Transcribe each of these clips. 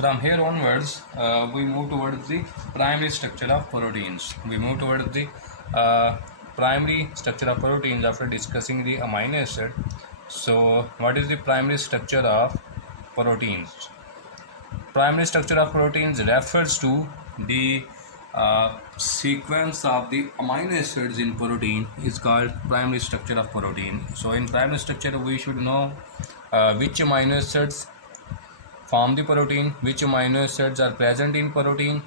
From here onwards, we move towards the primary structure of proteins. We move towards the primary structure of proteins after discussing the amino acid. So, what is the primary structure of proteins? Primary structure of proteins refers to the sequence of the amino acids in protein is called primary structure of protein. So, in primary structure, we should know which amino acids form the protein, which amino acids are present in protein,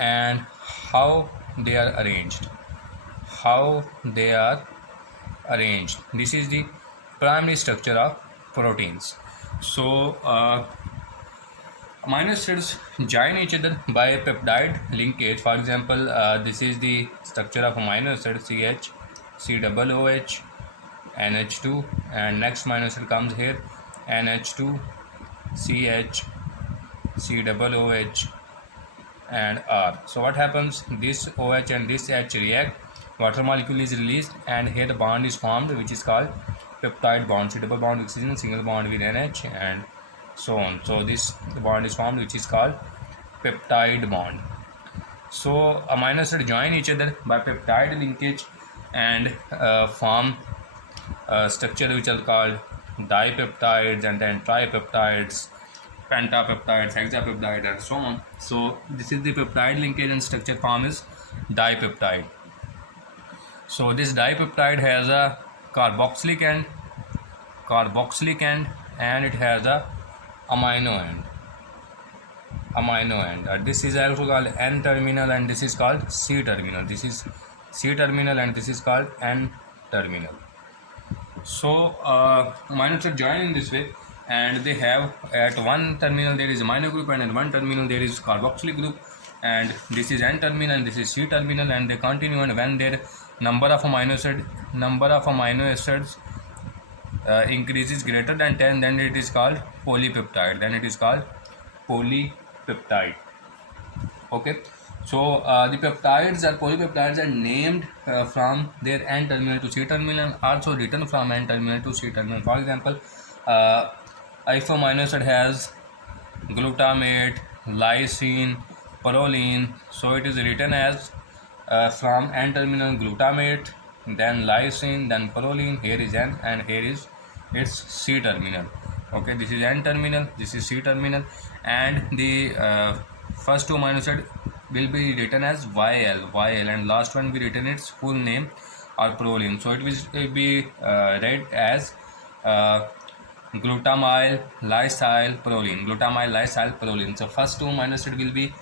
and how they are arranged. This is the primary structure of proteins. So amino acids join each other by a peptide linkage. For example, this is the structure of amino acid CH, COOH, NH2, and next amino acid comes here NH2, CH, COOH, and R. So what happens? This OH and this H react, water molecule is released, and here the bond is formed, which is called peptide bond. So double bond oxygen, single bond with NH, and so on. So this bond is formed, which is called peptide bond. So amino acids join each other by peptide linkage and form structure which are called dipeptides, and then tripeptides, pentapeptides, hexapeptide, and so on. So this is the peptide linkage, and structure form is dipeptide. So this dipeptide has a carboxylic end, and it has a amino end. This is also called N terminal, and this is called C terminal. This is C terminal, and this is called N terminal. So amino acids join in this way, and they have at one terminal there is amino group, and at one terminal there is carboxylic group, and this is N terminal and this is C terminal, and they continue, and when their number of amino acids increases greater than 10, then it is called polypeptide. Okay. So the polypeptides are named from their N terminal to C terminal, also written from N terminal to C terminal. For example, if amino acid has glutamate, lysine, proline, so it is written as from N terminal glutamate, then lysine, then proline. Here is N, and here is its C terminal. Okay, this is N terminal, this is C terminal, and the first two amino acid will be written as YL, and last one will be written its full name or proline. So it will be read as glutamyl lysyl proline. So first two amino acid will be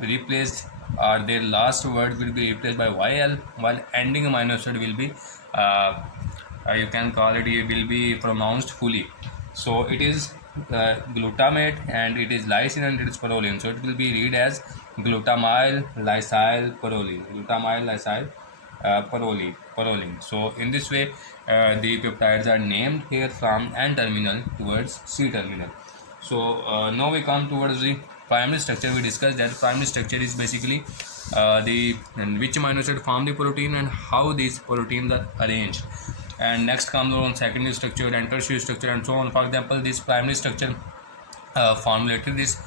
replaced, or their last word will be replaced by YL, while ending amino acid will be you can call it, will be pronounced fully. So it is glutamate, and it is lysine, and it is proline. So it will be read as glutamyl lysyl proline. So in this way the peptides are named here from N terminal towards C terminal. So now we come towards the primary structure. We discussed that primary structure is basically which amino acid form the protein and how these proteins are arranged. And next comes on secondary structure and tertiary structure, and so on. For example, this primary structure formulated this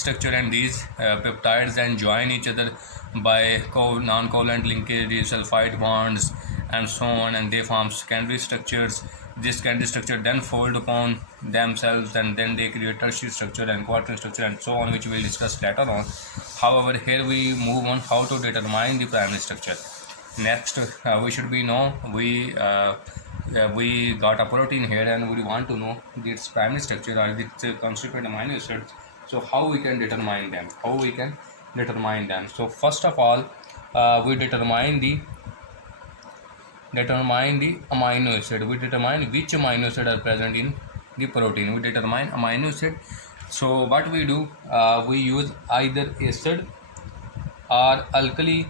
structure, and these peptides then join each other by non-covalent linkages, sulfide bonds, and so on, and they form secondary structures. This secondary structure then fold upon themselves, and then they create tertiary structure and quaternary structure, and so on, which we will discuss later on. However, here we move on how to determine the primary structure. Next, we should be know we got a protein here, and we want to know its primary structure or its constituent amino acids. So how we can determine them? So first of all, we determine the amino acid. We determine which amino acid are present in the protein. We determine amino acid. So what we do, we use either acid or alkali,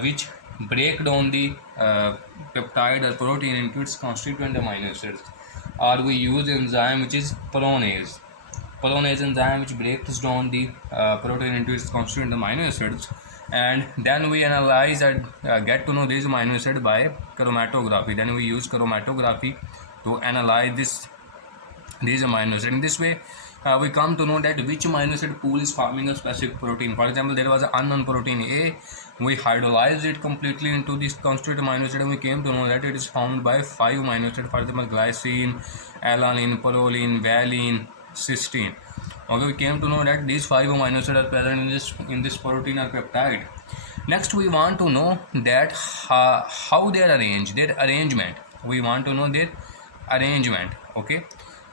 which break down the peptide or protein into its constituent amino acids, or we use enzyme which is protease enzyme, which breaks down the protein into its constituent amino acids, and then we analyze and get to know this amino acid by chromatography. Then we use chromatography to analyze this these amino acids. In this way, we come to know that which amino acid pool is forming a specific protein. For example, there was an unknown protein A. We hydrolyzed it completely into this constituent amino acid, and we came to know that it is formed by 5 amino acids. For example, glycine, alanine, proline, valine, cysteine. Okay, we came to know that these 5 amino acids are present in this protein or peptide. Next, we want to know that how they are arranged, their arrangement. We want to know their arrangement, okay,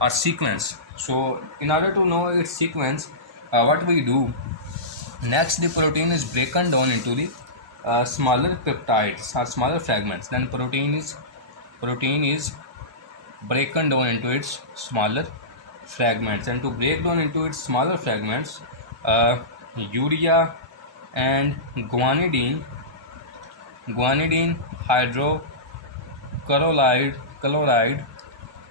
or sequence. So, in order to know its sequence, what we do next, the protein is broken down into the smaller peptides or smaller fragments. Then protein is broken down into its smaller fragments, and to break down into its smaller fragments, urea and guanidine hydrochloride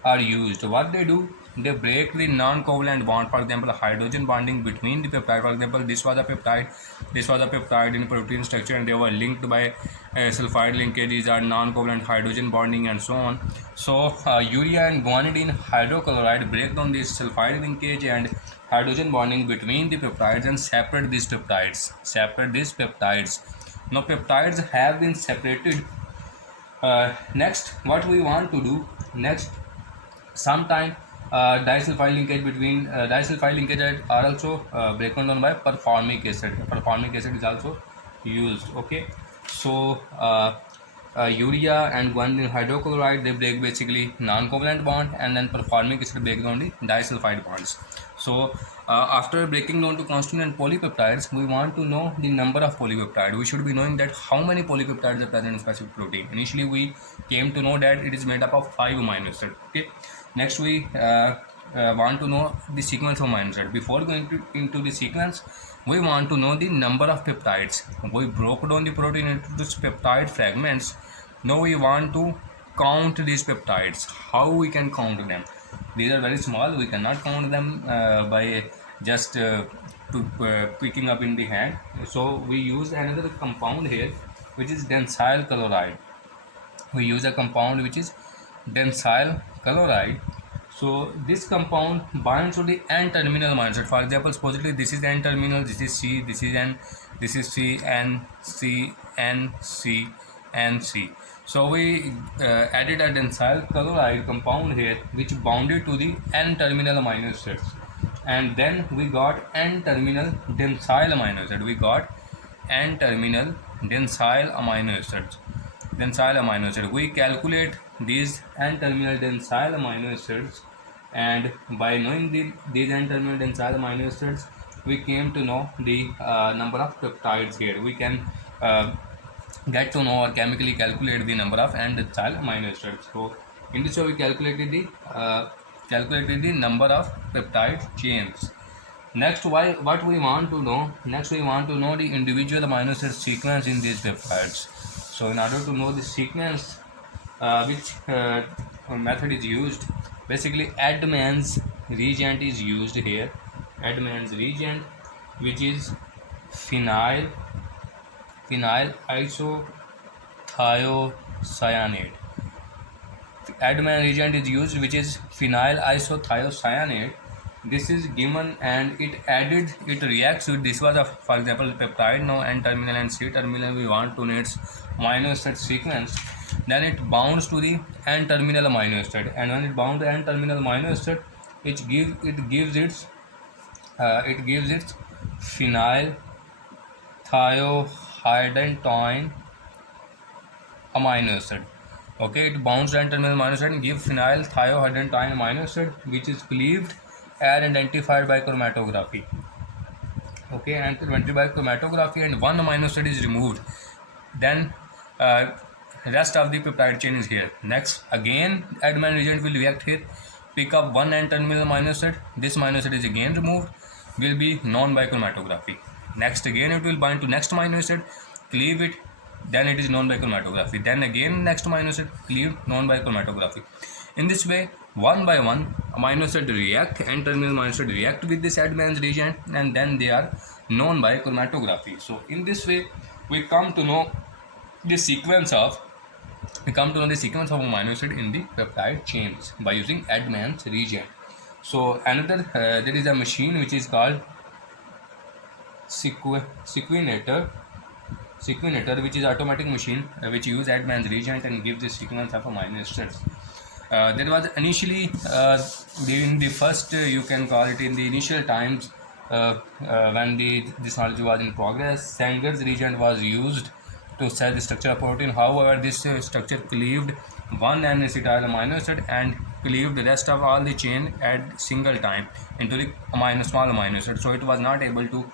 are used. What they do, they break the non-covalent bond. For example, hydrogen bonding between the peptide. For example, this was a peptide in protein structure, and they were linked by sulfide linkages or non-covalent hydrogen bonding and so on. So urea and guanidine hydrochloride break down this sulfide linkage and hydrogen bonding between the peptides and separate these peptides. Now peptides have been separated. Next, what we want to do next, sometime disulfide linkage are also broken down by performic acid. Performic acid is also used. Okay, so urea and guanidine hydrochloride, they break basically non-covalent bond, and then performic acid break down the disulfide bonds. So after breaking down to constituent and polypeptides, we want to know the number of polypeptides. We should be knowing that how many polypeptides are present in specific protein. Initially, we came to know that it is made up of 5 amino acids. Okay. Next, we want to know the sequence of amino acids. Before going into the sequence, we want to know the number of peptides. We broke down the protein into these peptide fragments. Now we want to count these peptides. How we can count them? These are very small. We cannot count them by just picking up in the hand. So we use another compound here, which is densyl chloride. We use a compound which is densyl chloride. So this compound binds to the N-terminal amino acid. For example, supposedly this is N-terminal, this is C, this is N, this is C, N, C, N, C, N, C. So we added a densyl chloride compound here, which bounded to the N-terminal amino acids, and then we got N-terminal densyl amino acid. We got N-terminal densyl amino acids. We calculate these N-terminal densyl amino acids, and by knowing these N-terminal densyl amino acids, we came to know the number of peptides here. We can get to know or chemically calculate the number of N-densyl amino acids. So in this way, we calculated the number of peptide chains. Next, what we want to know? Next, we want to know the individual amino acid sequence in these peptides. So in order to know the sequence, which method is used, basically Edman's reagent is used here. Edman's reagent, which is phenyl isothiocyanate. Edman reagent is used, which is phenyl isothiocyanate. This is given and it reacts with, this was a, for example, peptide. Now N-terminal and C-terminal, we want to know its amino acid sequence. Then it bounds to the N-terminal amino acid, and when it bound to N-terminal amino acid, it gives its phenyl thiohydrantoin amino acid. Okay, it bounds to N-terminal amino acid and gives phenyl thiohydrantoin amino acid, which is cleaved and identified by chromatography. Okay, and identified by chromatography, and one amino acid is removed. Then rest of the peptide chain is here. Next, again Edman reagent will react here, pick up one N-terminal amino acid. This amino acid is again removed, will be known by chromatography. Next, again it will bind to next amino acid, cleave it, then it is known by chromatography. Then again next amino acid, cleaved, known by chromatography. In this way, one by one, amino acid react, N-terminal amino acid react with this Edman's reagent, and then they are known by chromatography. So in this way, we come to know the sequence of amino acid in the peptide chains by using Edman's reagent. So another there is a machine which is called sequenator, which is automatic machine which use Edman's reagent and give the sequence of amino acids. There was initially during the first you can call it in the initial times when this knowledge was in progress, Sanger's reagent was used to set the structure of protein. However, this structure cleaved one N-acetyl amino acid and cleaved the rest of all the chain at single time into the small amino acid. So it was not able to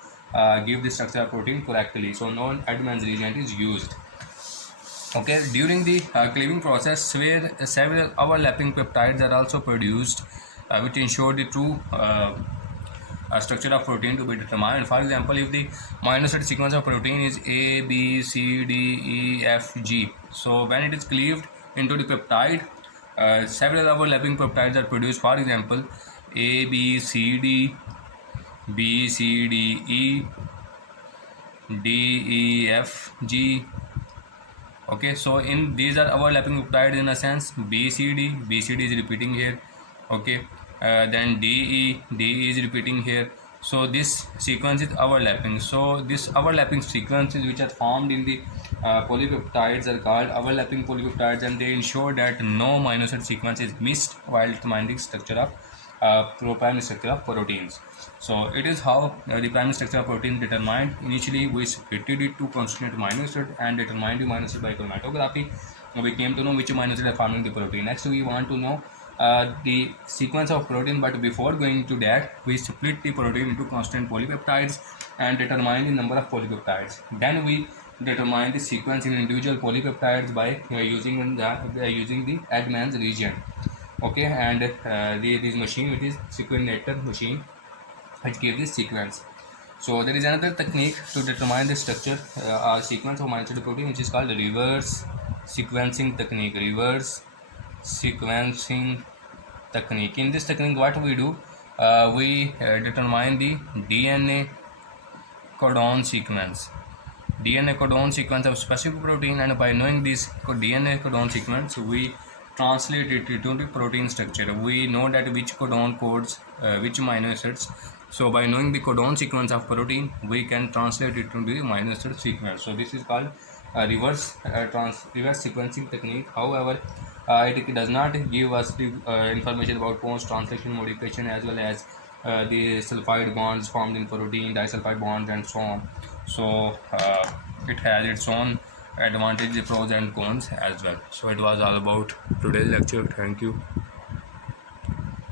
give the structure of protein correctly. So non-Edman's reagent is used. Okay, during the cleaving process, where several overlapping peptides are also produced, which ensure the true structure of protein to be determined. For example, if the amino acid sequence of protein is A, B, C, D, E, F, G, so when it is cleaved into the peptide, several overlapping peptides are produced. For example, A, B, C, D, B, C, D, E, D, E, F, G. Okay, so in these are overlapping peptides in a sense. BCD is repeating here. Okay, then DE is repeating here. So this sequence is overlapping. So this overlapping sequences which are formed in the polypeptides are called overlapping polypeptides, and they ensure that no amino acid sequence is missed while determining structure of primary structure of proteins. So it is how the primary structure of protein determined. Initially, we separated it to constituent amino acid and determined the amino acid by chromatography. We came to know which amino acid are forming the protein. Next, we want to know the sequence of protein, but before going to that, we split the protein into constant polypeptides and determine the number of polypeptides. Then we determine the sequence in individual polypeptides by using the Edman's reagent. Okay, and this machine, which is sequenator machine, which gives this sequence. So there is another technique to determine the structure or sequence of amino acid protein, which is called reverse sequencing technique. Reverse sequencing technique. In this technique, what we do, we determine the DNA codon sequence. DNA codon sequence of specific protein, and by knowing this DNA codon sequence, we translate it into the protein structure. We know that which codon codes which amino acids. So by knowing the codon sequence of protein, we can translate it into the amino acid sequence. So this is called reverse sequencing technique. However, it does not give us the information about post-translation modification, as well as the sulfide bonds formed in protein, disulfide bonds, and so on. So it has its own advantages, pros and cons as well. So it was all about today's lecture. Thank you.